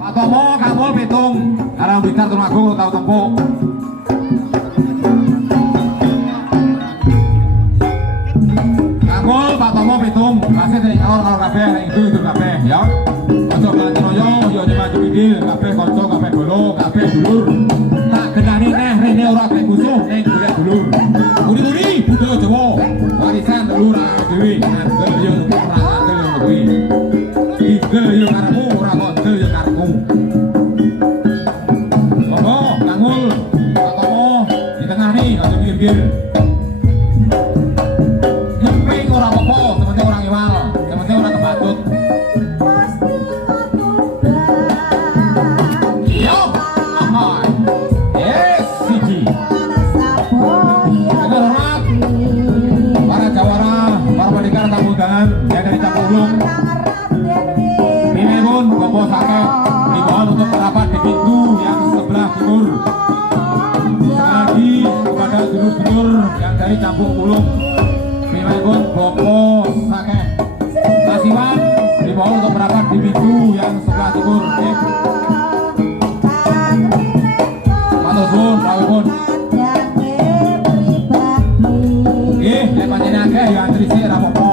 Pak Tomo, Kangul, Pitung, Arang Blitar, Tulungagung, Tahu Tempo. Kangul, Pak Tomo, Pitung, kasih dari kalau kabeh, itu kabeh, ya. Ojo kantoyo, yo maju pinggir, kabeh konco, kabeh bolo, kabeh dulur. Tak genani neh, rene ora kayak musuh, neng golek dulur. Uri-uri, budaya Jawa, warisan dulur dewi, ngandel yo ora ngandel yo dewi. Igel yo karepmu, ora kok igel yo karepmu. Monggo, Kangul, Pak Tomo, di tengah nih, ojo pinggir. Nyemping ora apa-apa, sementing orang iwal, sementing orang kebatut. Yang dari Cakung ini pun Bobo Sake dimohon untuk merapat di pintu yang sebelah timur. Lagi kepada dulur-dulur yang dari Campur Ulung ini pun Bobo Sake Kasiwan dimohon untuk merapat di pintu yang sebelah timur. Matusun, rawipun yang panjenengan ya antri sih rapopo.